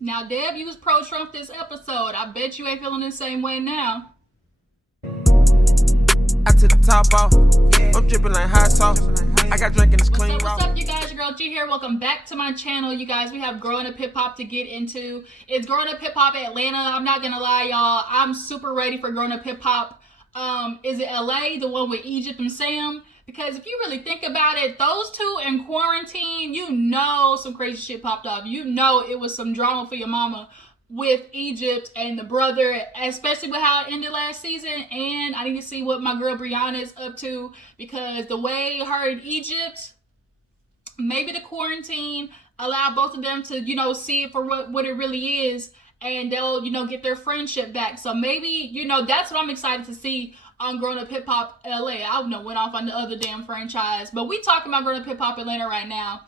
Now, Deb, you was pro-Trump this episode. I bet you ain't feeling the same way now. I took the top off. I'm dripping like hot sauce. I got drinking this clean. What's up, you guys? Your girl G here. Welcome back to my channel. You guys, we have Growing Up Hip Hop to get into. It's Growing Up Hip Hop Atlanta. I'm not gonna lie, y'all. I'm super ready for Growing Up Hip Hop. Is it LA, the one with Egypt and Sam? Because if you really think about it, those two in quarantine, you know some crazy shit popped off. You know it was some drama for your mama with Egypt and the brother, especially with how it ended last season. And I need to see what my girl Brianna is up to, because the way her and Egypt, maybe the quarantine allow both of them to, you know, see it for what it really is, and they'll, you know, get their friendship back. So maybe, you know, that's what I'm excited to see on Growing Up Hip Hop LA. I don't know, went off on the other damn franchise, but we talking about Growing Up Hip Hop Atlanta right now.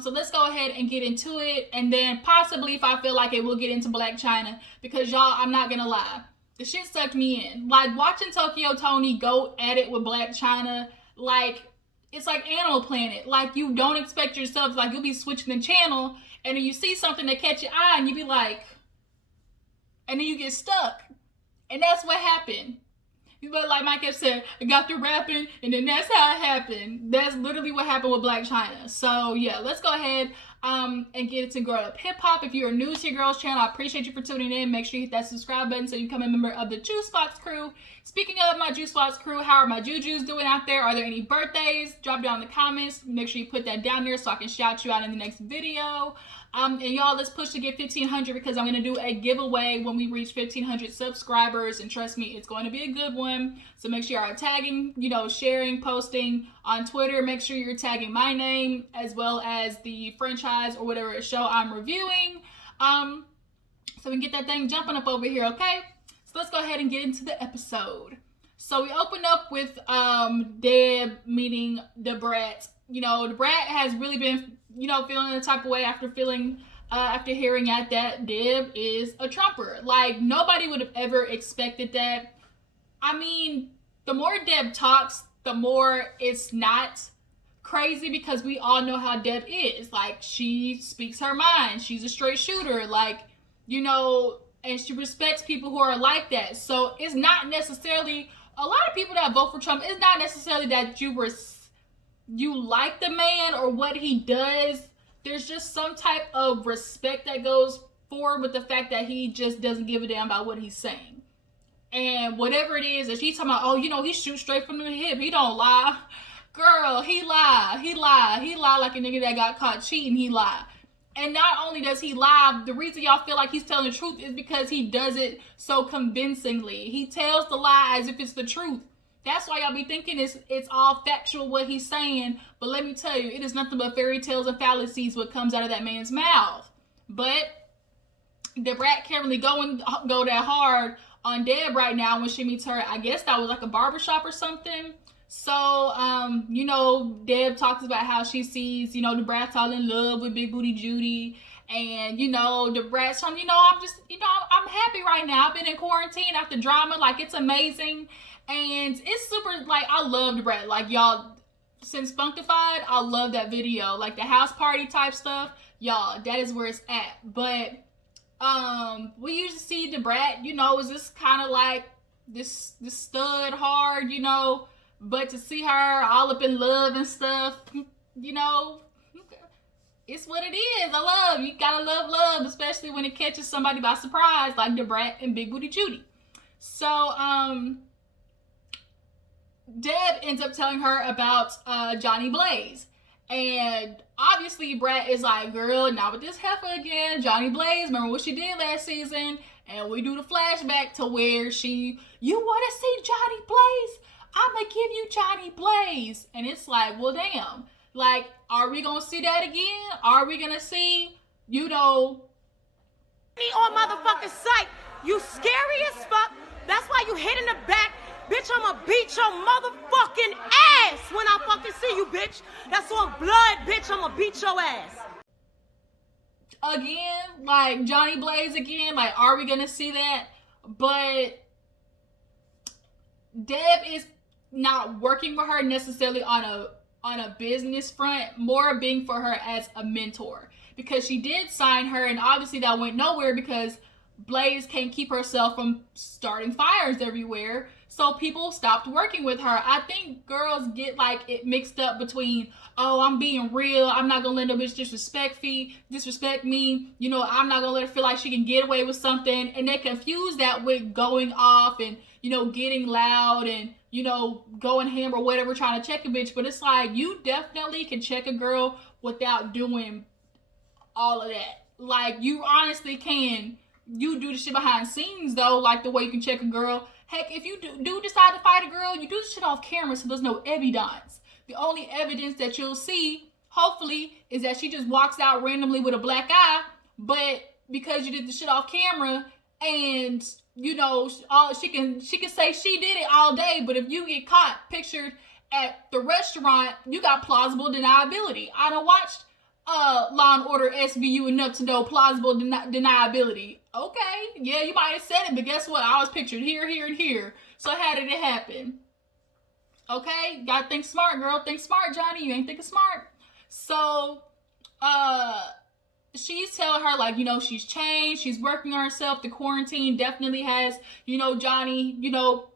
So let's go ahead and get into it, and then possibly, if I feel like it, we'll get into Blac Chyna, because y'all, I'm not gonna lie, the shit sucked me in. Like, watching Toni go at it with Blac Chyna, like, it's like Animal Planet. Like, you don't expect yourself, like, you'll be switching the channel, and then you see something that catch your eye, and you be like, and then you get stuck. And that's what happened. But like Mike said, I got through rapping, and then that's how it happened. That's literally what happened with Blac Chyna. So yeah, let's go ahead and get into Growing Up Hip Hop. If you're new to your girl's channel, I appreciate you for tuning in. Make sure you hit that subscribe button so you become a member of the Juice Box crew. Speaking of my Juice Box crew, how are my Jujus doing out there? Are there any birthdays? Drop down in the comments. Make sure you put that down there so I can shout you out in the next video. And y'all, let's push to get 1,500, because I'm going to do a giveaway when we reach 1,500 subscribers. And trust me, it's going to be a good one. So make sure you are tagging, you know, sharing, posting on Twitter. Make sure you're tagging my name as well as the franchise or whatever show I'm reviewing. So we can get that thing jumping up over here, okay? So let's go ahead and get into the episode. So we open up with Deb meeting the Brat. You know, the Brat has really been, you know, feeling the type of way after hearing at that Deb is a Trumper. Like, nobody would have ever expected that. I mean, the more Deb talks, the more it's not crazy, because we all know how Deb is. Like, she speaks her mind. She's a straight shooter. Like, you know, and she respects people who are like that. So it's not necessarily, a lot of people that vote for Trump, it's not necessarily that you like the man or what he does. There's just some type of respect that goes forward with the fact that he just doesn't give a damn about what he's saying. And whatever it is that she's talking about, oh, you know, he shoots straight from the hip, he don't lie. Girl, he lie like a nigga that got caught cheating. He lie. And not only does he lie, the reason y'all feel like he's telling the truth is because he does it so convincingly. He tells the lie as if it's the truth. That's why y'all be thinking it's all factual what he's saying. But let me tell you, it is nothing but fairy tales and fallacies what comes out of that man's mouth. But the Brat can't really go that hard on Deb right now when she meets her. I guess that was like a barbershop or something. So, you know, Deb talks about how she sees, you know, the Brat's all in love with Big Booty Judy. And, you know, the Brat's telling, you know, I'm happy right now. I've been in quarantine after drama. Like, it's amazing. And it's super, like, I love the Brat. Like, y'all, since Spunkified, I love that video. Like, the house party type stuff. Y'all, that is where it's at. But, we usually see the Brat, you know, is this kind of like this stud hard, you know. But to see her all up in love and stuff, you know, it's what it is. I love. You gotta love, especially when it catches somebody by surprise, like the Brat and Big Booty Judy. So, Deb ends up telling her about Johnny Blaze. And obviously Brat is like, girl, not with this heifer again. Johnny Blaze, remember what she did last season? And we do the flashback to where you want to see Johnny Blaze? I'm going to give you Johnny Blaze. And it's like, well, damn. Like, are we going to see that again? Are we going to see, you know, me on motherfucking sight? You scary as fuck. That's why you hit in the back. Bitch, I'ma beat your motherfucking ass when I fucking see you, bitch. That's on blood, bitch. I'ma beat your ass. Again, like Johnny Blaze again. Like, are we gonna see that? But Deb is not working with her necessarily on a business front, more being for her as a mentor. because she did sign her, and obviously that went nowhere because Blaze can't keep herself from starting fires everywhere. So people stopped working with her. I think girls get like it mixed up between, oh, I'm being real, I'm not gonna let no bitch disrespect me, you know, I'm not gonna let her feel like she can get away with something, and they confuse that with going off and, you know, getting loud and, you know, going ham or whatever trying to check a bitch. But it's like, you definitely can check a girl without doing all of that. Like, you honestly can. You do the shit behind the scenes though, like the way you can check a girl. Heck, if you do decide to fight a girl, you do the shit off camera, so there's no evidence. The only evidence that you'll see, hopefully, is that she just walks out randomly with a black eye. But because you did the shit off camera, and you know, she can say she did it all day. But if you get caught pictured at the restaurant, you got plausible deniability. I done watched Law and Order SVU enough to know plausible deniability. Okay, yeah, you might have said it, but guess what? I was pictured here, here, and here. So how did it happen? Okay, gotta think smart, girl. Think smart, Johnny. You ain't thinking smart. So, she's telling her, like, you know, she's changed. She's working on herself. The quarantine definitely has, you know, Johnny, you know,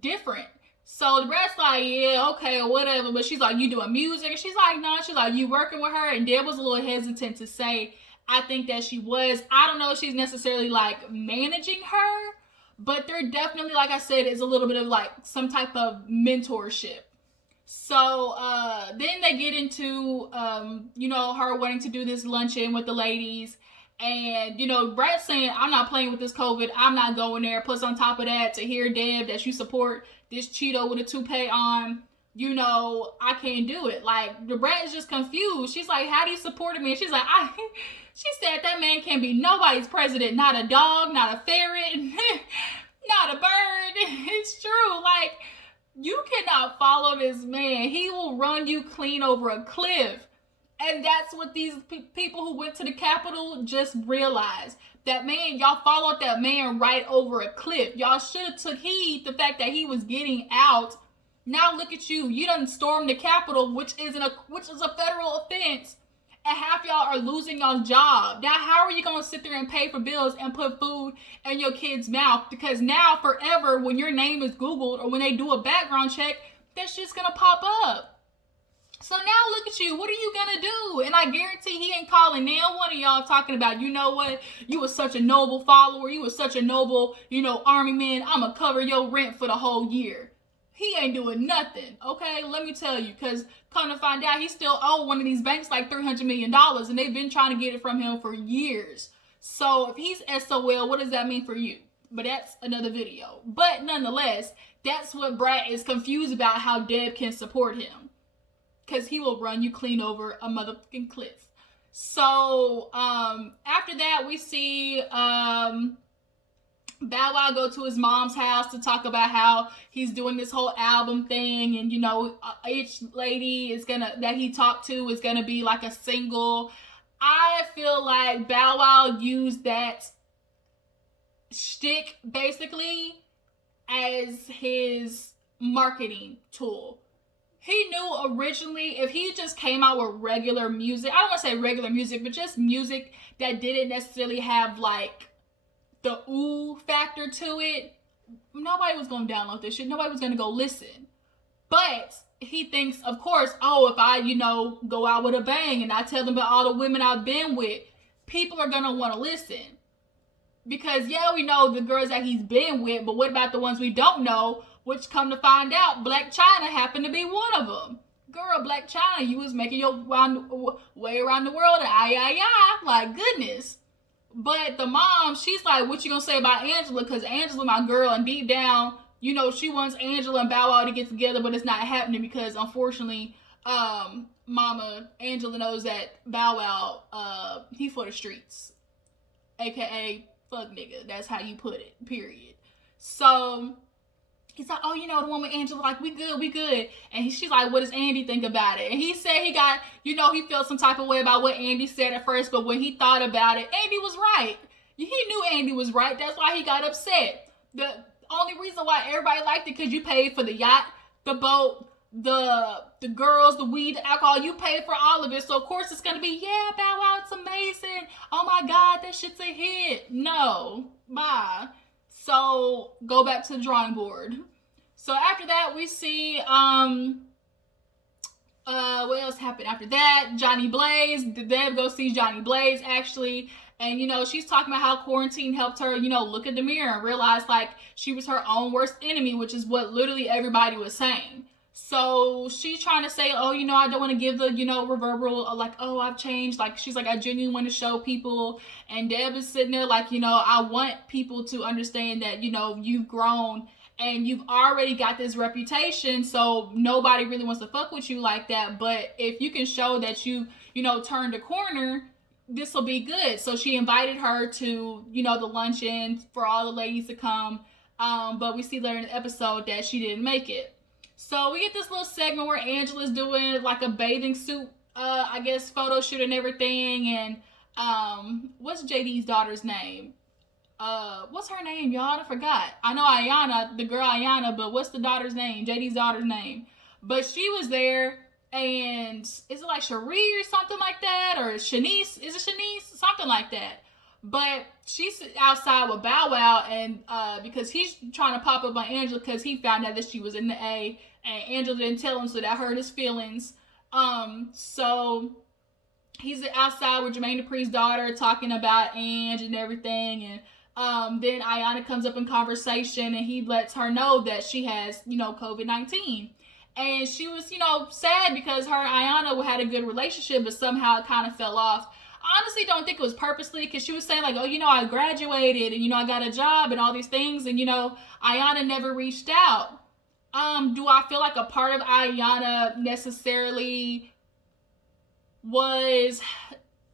different. So the rest like, yeah, okay, or whatever. But she's like, you doing music? And she's like, no. She's like, you working with her? And Deb was a little hesitant to say, I think that she was. I don't know if she's necessarily like managing her, but there definitely, like I said, is a little bit of like some type of mentorship. So then they get into, you know, her wanting to do this luncheon with the ladies. And, you know, Brad's saying, I'm not playing with this COVID. I'm not going there. Plus on top of that, to hear Deb that you support this Cheeto with a toupee on, you know, I can't do it. Like, the Brat is just confused. She's like, how do you support me? And she's like, she said that man can't be nobody's president. Not a dog, not a ferret, not a bird. It's true. Like, you cannot follow this man. He will run you clean over a cliff. And that's what these people who went to the Capitol just realized. That man, y'all followed that man right over a cliff. Y'all should have took heed the fact that he was getting out. Now look at you. You done stormed the Capitol, which is a federal offense. And half y'all are losing y'all's job. Now, how are you going to sit there and pay for bills and put food in your kid's mouth? Because now, forever, when your name is Googled or when they do a background check, that shit's going to pop up. So now look at you. What are you going to do? And I guarantee he ain't calling now one of y'all talking about, you know what? You was such a noble follower. You was such a noble, you know, army man. I'm going to cover your rent for the whole year. He ain't doing nothing, okay? Let me tell you, because come to find out, he still owed one of these banks like $300 million, and they've been trying to get it from him for years. So if he's SOL, what does that mean for you? But that's another video. But nonetheless, that's what Brat is confused about, how Deb can support him. Because he will run you clean over a motherfucking cliff. So after that, we see Bow Wow go to his mom's house to talk about how he's doing this whole album thing, and you know, each lady that he talked to is gonna be like a single. I feel like Bow Wow used that shtick basically as his marketing tool. He knew originally if he just came out with regular music, I don't want to say regular music, but just music that didn't necessarily have like the ooh factor to it, nobody was going to download this shit. Nobody was going to go listen. But he thinks, of course, oh, if I, you know, go out with a bang and I tell them about all the women I've been with, people are going to want to listen. Because, yeah, we know the girls that he's been with, but what about the ones we don't know? Which, come to find out, Blac Chyna happened to be one of them. Girl, Blac Chyna, you was making your way around the world and like goodness. But the mom, she's like, what you gonna say about Angela? Because Angela my girl, and deep down, you know, she wants Angela and Bow Wow to get together, but it's not happening because, unfortunately, Mama Angela knows that Bow Wow, he for the streets. AKA, fuck nigga. That's how you put it, period. So he's like, oh, you know, the one with Angela, like, we good. And she's like, what does Andy think about it? And he said he got, you know, he felt some type of way about what Andy said at first, but when he thought about it, Andy was right. He knew Andy was right. That's why he got upset. The only reason why everybody liked it, because you paid for the yacht, the boat, the girls, the weed, the alcohol, you pay for all of it. So of course it's gonna be, yeah, Bow Wow, it's amazing. Oh my God, that shit's a hit. No, bye. So go back to the drawing board. So after that, we see what else happened after that? Johnny Blaze. Deb goes see Johnny Blaze actually. And, you know, she's talking about how quarantine helped her, you know, look in the mirror and realize, like, she was her own worst enemy, which is what literally everybody was saying. So she's trying to say, oh, you know, I don't want to give the, you know, reverberal, like, oh, I've changed. Like, she's like, I genuinely want to show people. And Deb is sitting there like, you know, I want people to understand that, you know, you've grown and you've already got this reputation. So nobody really wants to fuck with you like that. But if you can show that you know, turned a corner, this will be good. So she invited her to, you know, the luncheon for all the ladies to come. But we see later in the episode that she didn't make it. So we get this little segment where Angela's doing like a bathing suit, I guess, photo shoot and everything. And what's JD's daughter's name? What's her name, y'all? I forgot. I know Ayana, the girl Ayana, but what's the daughter's name? JD's daughter's name. But she was there. And is it like Cherie or something like that? Or Shanice? Is it Shanice? Something like that. But she's outside with Bow Wow, and because he's trying to pop up on Angela because he found out that she was in the A, and Angela didn't tell him, so that hurt his feelings. So he's outside with Jermaine Dupri's daughter talking about Ange and everything, and then Ayana comes up in conversation, and he lets her know that she has, you know, COVID-19. And she was, you know, sad because her and Ayana had a good relationship, but somehow it kind of fell off. I honestly don't think it was purposely, because she was saying like, oh, you know, I graduated and, you know, I got a job and all these things. And, you know, Ayana never reached out. Do I feel like a part of Ayana necessarily was,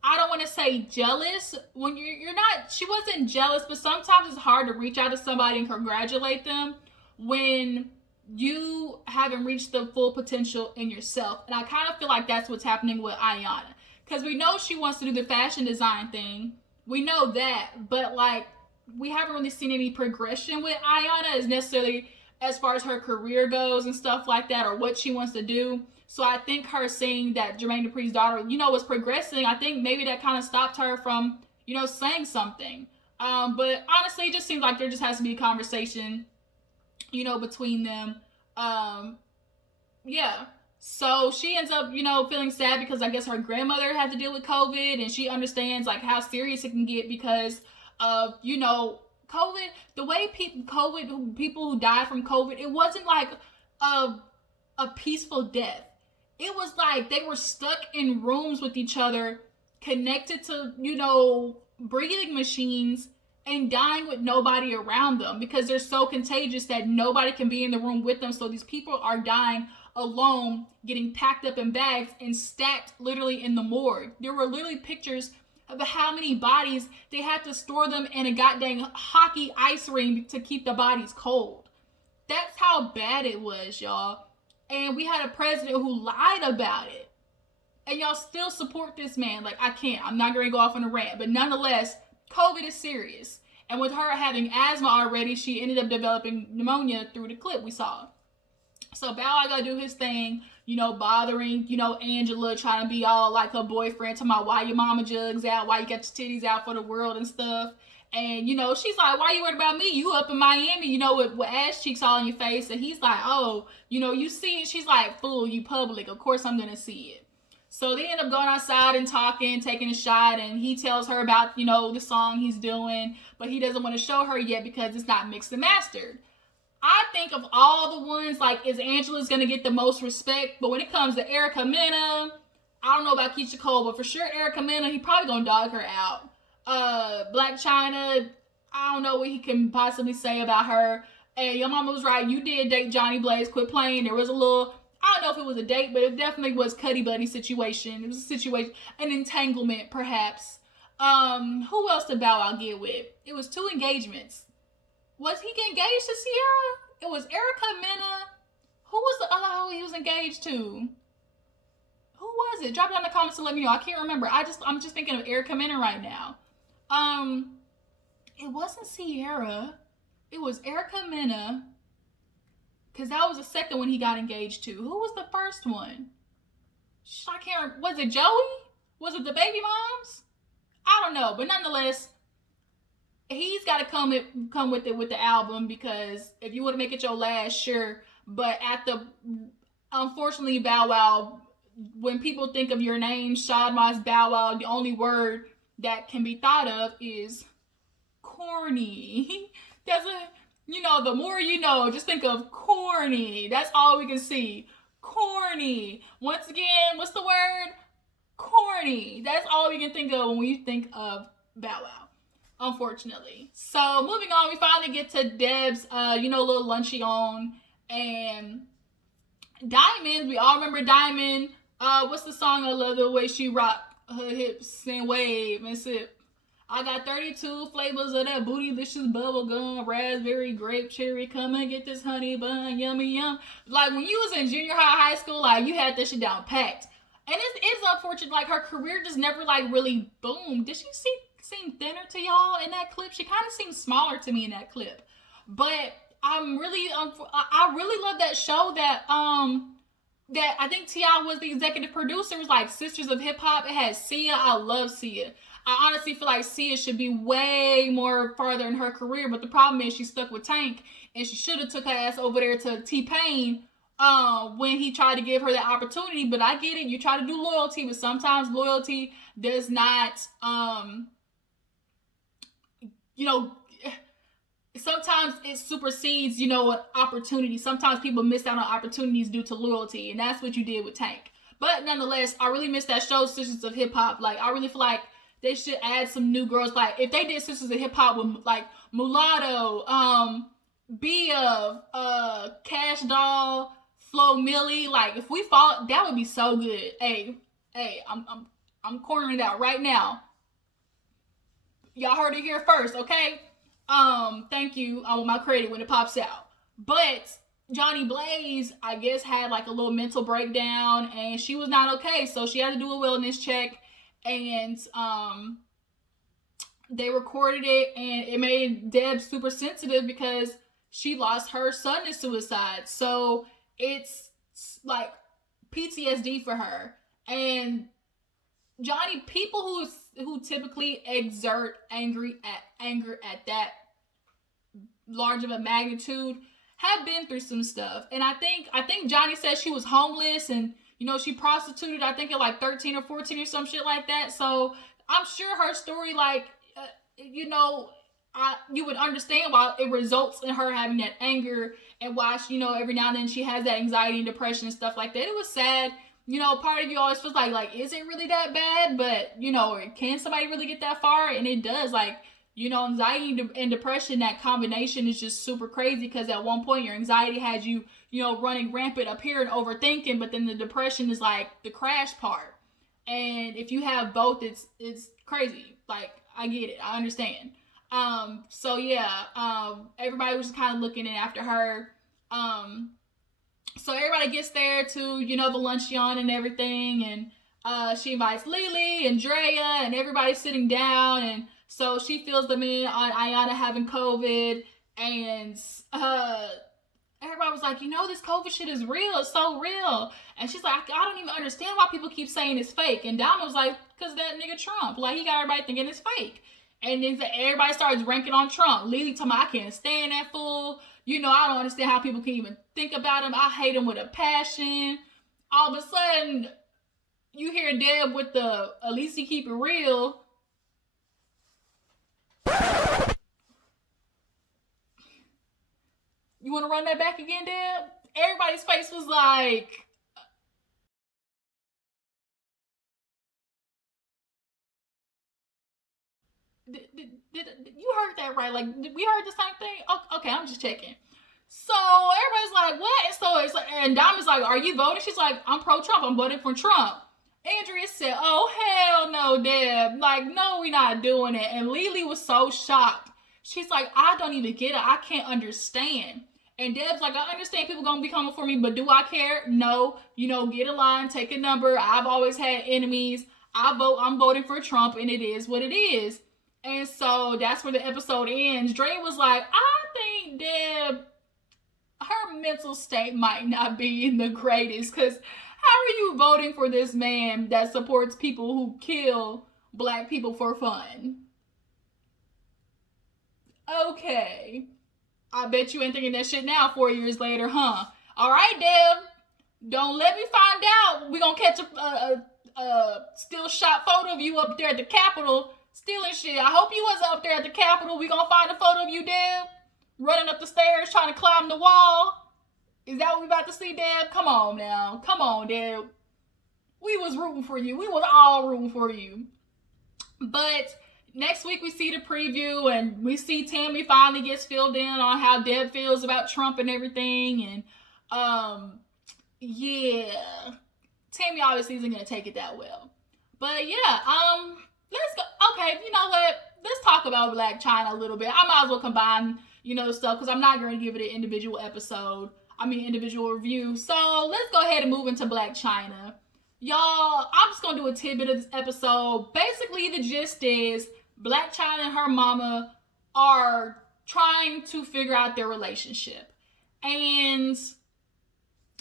I don't want to say jealous. When you're not, she wasn't jealous, but sometimes it's hard to reach out to somebody and congratulate them when you haven't reached the full potential in yourself. And I kind of feel like that's what's happening with Ayana. Because we know she wants to do the fashion design thing. We know that. But, like, we haven't really seen any progression with Ayana as necessarily as far as her career goes and stuff like that, or what she wants to do. So I think her seeing that Jermaine Dupri's daughter, you know, was progressing, I think maybe that kind of stopped her from, you know, saying something. But honestly, it just seems like there just has to be a conversation, you know, between them. Yeah. So she ends up, you know, feeling sad because I guess her grandmother had to deal with COVID, and she understands like how serious it can get because of, you know, COVID. The way people who died from COVID, it wasn't like a peaceful death. It was like they were stuck in rooms with each other, connected to, you know, breathing machines, and dying with nobody around them because they're so contagious that nobody can be in the room with them. So these people are dying alone, getting packed up in bags and stacked literally in the morgue. There were literally pictures of how many bodies they had to store them in a goddamn hockey ice ring to keep the bodies cold. That's how bad it was, y'all. And we had a president who lied about it. And y'all still support this man. Like, I can't. I'm not going to go off on a rant. But nonetheless, COVID is serious. And with her having asthma already, she ended up developing pneumonia through the clip we saw. So Bow Wow gotta do his thing, you know, bothering, you know, Angela, trying to be all like her boyfriend, talking about why your mama jugs out, why you got your titties out for the world and stuff. And, you know, she's like, why you worried about me? You up in Miami, you know, with ass cheeks all in your face. And he's like, oh, you know, you see it. She's like, fool, you public. Of course I'm gonna see it. So they end up going outside and talking, taking a shot, and he tells her about, you know, the song he's doing, but he doesn't want to show her yet because it's not mixed and mastered. I think of all the ones, like, is Angela's going to get the most respect, but when it comes to Erica Mena, I don't know about Keisha Cole, but for sure Erica Mena, he probably going to dog her out. Blac Chyna, I don't know what he can possibly say about her. And your mama was right, you did date Johnny Blaze, quit playing. There was a little, I don't know if it was a date, but it definitely was Cuddy Buddy situation. It was a situation, an entanglement, perhaps. Who else did Bow Wow get with? It was 2 engagements. Was he engaged to Sierra? It was Erica Mena. Who was the other hoe he was engaged to? Who was it? Drop it in the comments to let me know. I can't remember. I'm just thinking of Erica Mena right now. It wasn't Sierra. It was Erica Mena. Because that was the second one he got engaged to. Who was the first one? I can't remember. Was it Joey? Was it the baby moms? I don't know. But nonetheless, he's got to come with it with the album, because if you want to make it your last, sure. But unfortunately, Bow Wow, when people think of your name, Shad Moss Bow Wow, the only word that can be thought of is corny. The more you know, just think of corny. That's all we can see. Corny. Once again, what's the word? Corny. That's all we can think of when we think of Bow Wow, unfortunately. So moving on, we finally get to Deb's, little lunchy on, and Diamond. We all remember Diamond. What's the song? I love the way she rock her hips and wave and sip. I got 32 flavors of that bootylicious bubble gum, raspberry, grape, cherry. Come and get this honey bun, yummy yum. Like when you was in junior high school, like you had this shit down packed. And it's unfortunate, like her career just never like really boomed. Did she seem thinner to y'all in that clip? She kind of seemed smaller to me in that clip. But I really love that show that I think T.I. was the executive producer. It was like Sisters of Hip Hop. It had Sia. I love Sia. I honestly feel like Sia should be way more farther in her career, but the problem is she's stuck with Tank, and she should have took her ass over there to T-Pain when he tried to give her that opportunity. But I get it. You try to do loyalty, but sometimes loyalty does not, sometimes it supersedes, opportunity. Sometimes people miss out on opportunities due to loyalty, and that's what you did with Tank. But nonetheless, I really miss that show, Sisters of Hip Hop. Like, I really feel like they should add some new girls. Like, if they did Sisters of Hip Hop with, like, Mulatto, Bia, Cash Doll, Flo Millie, like, if we fought, that would be so good. Hey, I'm cornering that right now. Y'all heard it here first, okay? Thank you. I want my credit when it pops out. But Johnny Blaze, I guess, had like a little mental breakdown, and she was not okay, so she had to do a wellness check. And they recorded it, and it made Deb super sensitive because she lost her son to suicide. So it's like PTSD for her. And Johnny, people who typically exert anger at that large of a magnitude have been through some stuff. And I think Johnny said she was homeless, and she prostituted, I think, at like 13 or 14 or some shit like that. So I'm sure her story, like, you would understand why it results in her having that anger, and why she, every now and then she has that anxiety and depression and stuff like that. It was sad. Part of you always feels like, is it really that bad? But, can somebody really get that far? And it does. Like, anxiety and depression, that combination is just super crazy, because at one point your anxiety has you, running rampant up here and overthinking, but then the depression is like the crash part. And if you have both, it's crazy. Like, I get it. I understand. So yeah, everybody was just kind of looking in after her. So everybody gets there to, the luncheon and everything, and she invites Lily and Drea, and everybody's sitting down, and so she fills them in on Ayanna having COVID, and everybody was like, this COVID shit is real. It's so real. And she's like, I don't even understand why people keep saying it's fake. And Dama was like, because that nigga Trump. Like, he got everybody thinking it's fake. And then everybody starts ranking on Trump. Lily told me, I can't stand that fool. I don't understand how people can even think about him. I hate him with a passion. All of a sudden, you hear Deb with the, at least he keep it real. You want to run that back again, Deb? Everybody's face was like... Did you heard that right? Like, we heard the same thing? Oh, okay, I'm just checking. So everybody's like, what? And so it's like, and Diamond's like, are you voting? She's like, I'm pro-Trump. I'm voting for Trump. Andrea said, oh, hell no, Deb. Like, no, we're not doing it. And Lily was so shocked. She's like, I don't even get it. I can't understand. And Deb's like, I understand people gonna be coming for me, but do I care? No. Get a line, take a number. I've always had enemies. I'm voting for Trump, and it is what it is. And so that's where the episode ends. Dre was like, I think Deb, her mental state might not be in the greatest, because how are you voting for this man that supports people who kill black people for fun? Okay. I bet you ain't thinking that shit now 4 years later, huh? All right, Deb. Don't let me find out. We gonna catch a still shot photo of you up there at the Capitol stealing shit. I hope you wasn't up there at the Capitol. We gonna find a photo of you, Deb, running up the stairs trying to climb the wall. Is that what we about to see, Deb? Come on now. Come on, Deb. We was rooting for you. We was all rooting for you. But next week we see the preview and we see Tammy finally gets filled in on how Deb feels about Trump and everything. And yeah, Tammy obviously isn't gonna take it that well. But yeah, let's go. Okay, you know what? Let's talk about Blac Chyna a little bit. I might as well combine, the stuff, because I'm not going to give it an individual individual review. So let's go ahead and move into Blac Chyna. Y'all, I'm just going to do a tidbit of this episode. Basically, the gist is Blac Chyna and her mama are trying to figure out their relationship. And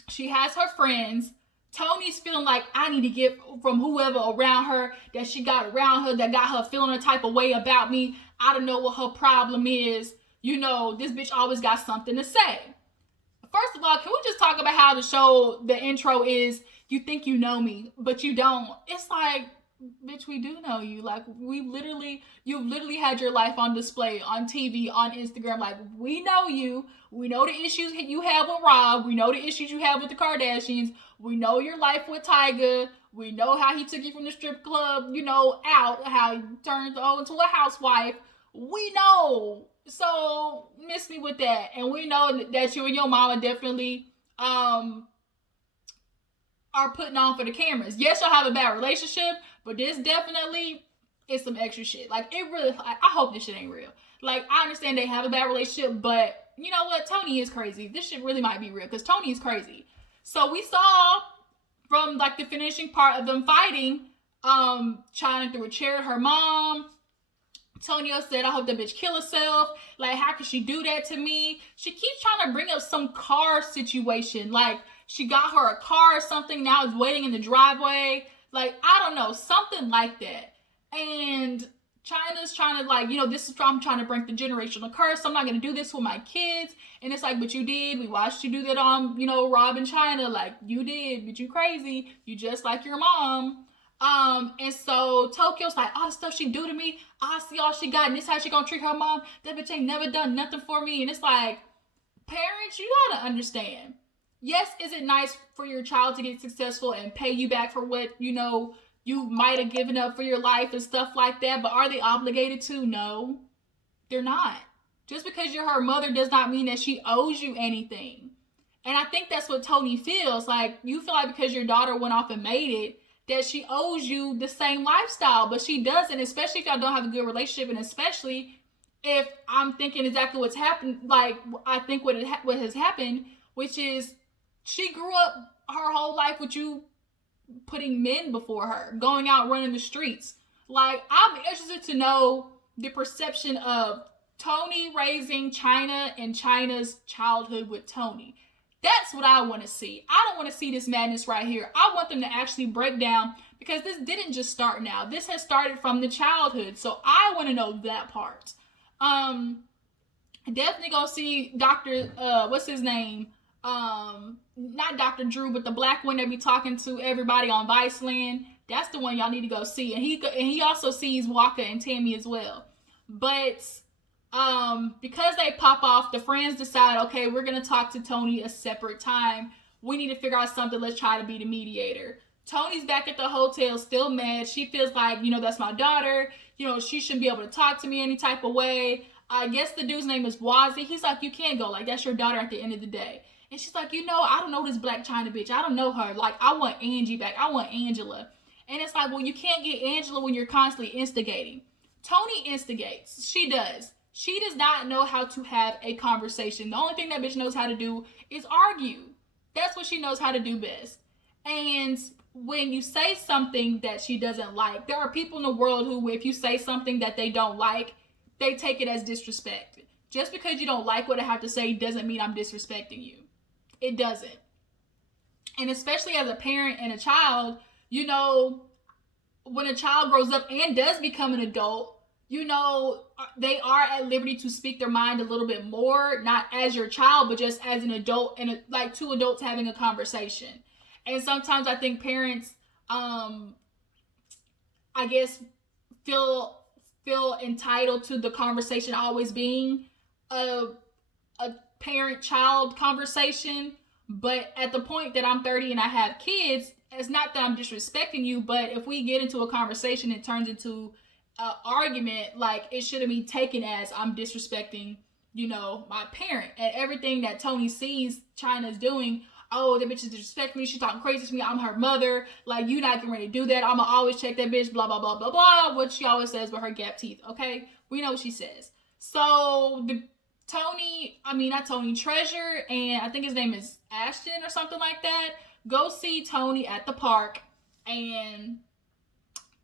she has her friends. Toni's feeling like I need to get from whoever around her that she got around her that got her feeling a type of way about me. I don't know what her problem is. This bitch always got something to say. First of all, can we just talk about how the intro is, you think you know me, but you don't. It's like, bitch, we do know you. Like, you've literally had your life on display, on TV, on Instagram. Like, we know you. We know the issues you have with Rob. We know the issues you have with the Kardashians. We know your life with Tyga. We know how he took you from the strip club, out. How he turned into a housewife. We know. So, miss me with that. And we know that you and your mama definitely are putting on for the cameras. Yes, y'all have a bad relationship, but this definitely is some extra shit. Like, it really, I hope this shit ain't real. Like, I understand they have a bad relationship, but you know what? Toni is crazy. This shit really might be real, because Toni is crazy. So we saw from like the finishing part of them fighting, Chyna threw a chair at her mom. Tonio said, I hope that bitch kill herself. Like, how could she do that to me? She keeps trying to bring up some car situation. Like, she got her a car or something, now it's waiting in the driveway. Like, I don't know, something like that. And Chyna's trying to I'm trying to break the generational curse. I'm not going to do this with my kids. And it's like, but you did. We watched you do that on, Rob and Chyna. Like, you did, but you crazy. You just like your mom. And so Tokyo's like, all the stuff she do to me, I see all she got, and this how she gonna treat her mom. That bitch ain't never done nothing for me. And it's like, parents, you gotta understand. Yes, is it nice for your child to get successful and pay you back for what, you might have given up for your life and stuff like that, but are they obligated to? No, they're not. Just because you're her mother does not mean that she owes you anything. And I think that's what Toni feels. Like, you feel like because your daughter went off and made it, that she owes you the same lifestyle, but she doesn't, especially if y'all don't have a good relationship, and especially if I'm thinking exactly what's happened, like, I think what has happened, which is she grew up her whole life with you putting men before her, going out running the streets. Like, I'm interested to know the perception of Toni raising Chyna and Chyna's childhood with Toni. That's what I want to see. I don't want to see this madness right here. I want them to actually break down, because this didn't just start now. This has started from the childhood. So I want to know that part. Definitely go see Dr. What's his name? Not Dr. Drew, but the black one that be talking to everybody on Viceland. That's the one y'all need to go see. And he also sees Waka and Tammy as well. But because they pop off, the friends decide, okay, we're gonna talk to Toni a separate time. We need to figure out something. Let's try to be the mediator. Toni's back at the hotel, still mad. She feels like, that's my daughter. She shouldn't be able to talk to me any type of way. I guess the dude's name is Wazzy. He's like, you can't go. Like, that's your daughter at the end of the day. And she's like, I don't know this Blac Chyna bitch. I don't know her. Like, I want Angie back. I want Angela. And it's like, well, you can't get Angela when you're constantly instigating. Toni instigates. She does. She does not know how to have a conversation. The only thing that bitch knows how to do is argue. That's what she knows how to do best. And when you say something that she doesn't like, there are people in the world who, if you say something that they don't like, they take it as disrespect. Just because you don't like what I have to say doesn't mean I'm disrespecting you. It doesn't. And especially as a parent and a child, you know, when a child grows up and does become an adult, you know, they are at liberty to speak their mind a little bit more, not as your child, but just as an adult, and like two adults having a conversation. And sometimes I think parents, I guess, feel entitled to the conversation always being a parent-child conversation. But at the point that I'm 30 and I have kids, it's not that I'm disrespecting you, but if we get into a conversation, it turns into an argument, like, it shouldn't be taken as I'm disrespecting, you know, my parent. And everything that Toni sees Chyna's doing, oh, that bitch is disrespecting me, she's talking crazy to me, I'm her mother, like, you not getting ready to do that, I'ma always check that bitch, blah, blah, blah, blah, blah, what she always says with her gap teeth, okay? We know what she says. So, Treasure, and I think his name is Ashton or something like that, go see Toni at the park, and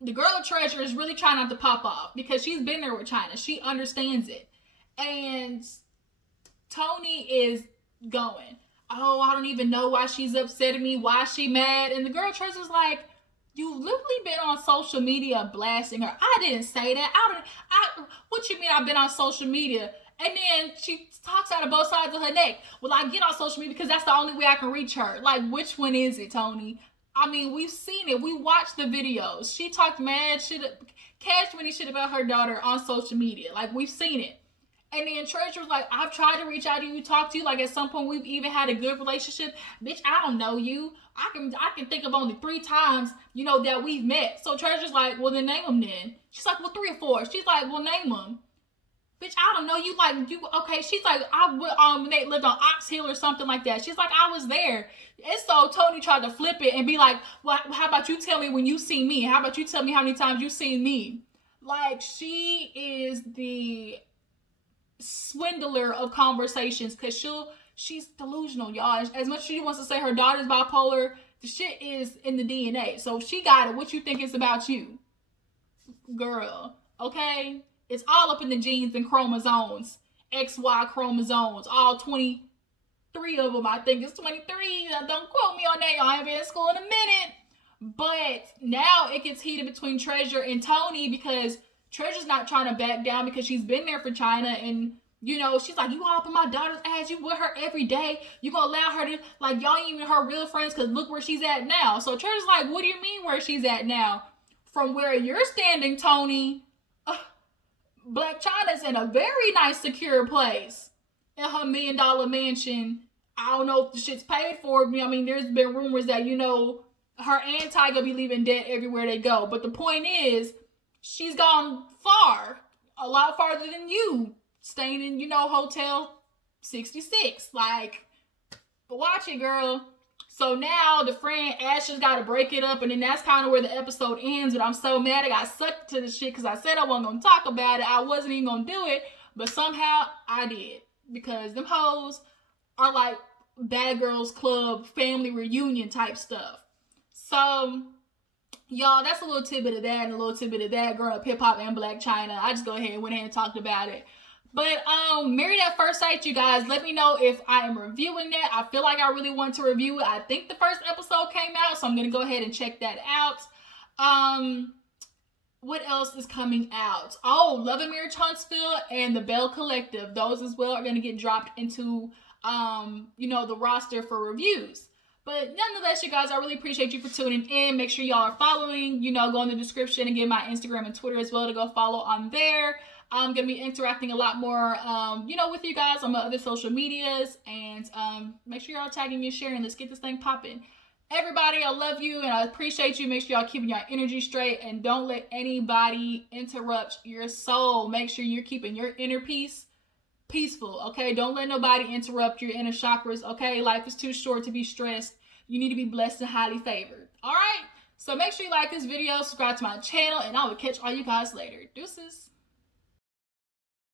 the girl Treasure is really trying not to pop off because she's been there with Chyna. She understands it. And Toni is going, oh, I don't even know why she's upset at me, why she mad. And the girl Treasure's like, you've literally been on social media blasting her. I didn't say that. What you mean I've been on social media? And then she talks out of both sides of her neck. Well, I get on social media because that's the only way I can reach her. Like, which one is it, Toni? I mean, we've seen it. We watched the videos. She talked mad shit, cash money shit about her daughter on social media. Like, we've seen it. And then Treasure was like, I've tried to reach out to you, talk to you. Like, at some point, we've even had a good relationship. Bitch, I don't know you. I can think of only 3 times, you know, that we've met. So Treasure's like, well, then name them then. She's like, well, 3 or 4. She's like, well, name them. Bitch, I don't know you. Like, you, okay. She's like, they lived on Ox Hill or something like that. She's like, I was there. And so Toni tried to flip it and be like, well, how about you tell me when you see me? How about you tell me how many times you seen me? Like, she is the swindler of conversations, because she's delusional, y'all. As much as she wants to say her daughter's bipolar, the shit is in the DNA. So if she got it, what you think it's about you? Girl, okay? It's all up in the genes and chromosomes. XY chromosomes. All 23 of them. I think it's 23. Don't quote me on that. Y'all ain't been in school in a minute. But now it gets heated between Treasure and Toni, because Treasure's not trying to back down because she's been there for Chyna. And, you know, she's like, you all up in my daughter's ass. You with her every day. You gonna allow her to, like, y'all ain't even her real friends because look where she's at now. So Treasure's like, what do you mean where she's at now? From where you're standing, Toni, Blac Chyna's in a very nice, secure place in her $1 million mansion. I don't know if the shit's paid for. I mean, there's been rumors that, you know, her and Ty gonna be leaving debt everywhere they go. But the point is, she's gone far, a lot farther than you, staying in, you know, Hotel 66. Like, but watch it, girl. So now the friend Ashton's got to break it up, and then that's kind of where the episode ends. But I'm so mad I got sucked to the shit because I said I wasn't going to talk about it. I wasn't even going to do it, but somehow I did, because them hoes are like Bad Girls Club family reunion type stuff. So, y'all, that's a little tidbit of that and a little tidbit of that. Growing up hip-hop and Blac Chyna. I just went ahead and talked about it. But Married at First Sight, you guys, let me know if I am reviewing that. I feel like I really want to review it. I think the first episode came out, so I'm going to go ahead and check that out. What else is coming out? Oh, Love and Marriage Huntsville and the Bell Collective. Those as well are going to get dropped into, you know, the roster for reviews. But nonetheless, you guys, I really appreciate you for tuning in. Make sure y'all are following. You know, go in the description and get my Instagram and Twitter as well to go follow on there. I'm going to be interacting a lot more, you know, with you guys on my other social medias. And make sure y'all tagging me and sharing. Let's get this thing popping. Everybody, I love you and I appreciate you. Make sure y'all keeping your energy straight and don't let anybody interrupt your soul. Make sure you're keeping your inner peace peaceful, okay? Don't let nobody interrupt your inner chakras, okay? Life is too short to be stressed. You need to be blessed and highly favored, all right? So make sure you like this video, subscribe to my channel, and I will catch all you guys later. Deuces.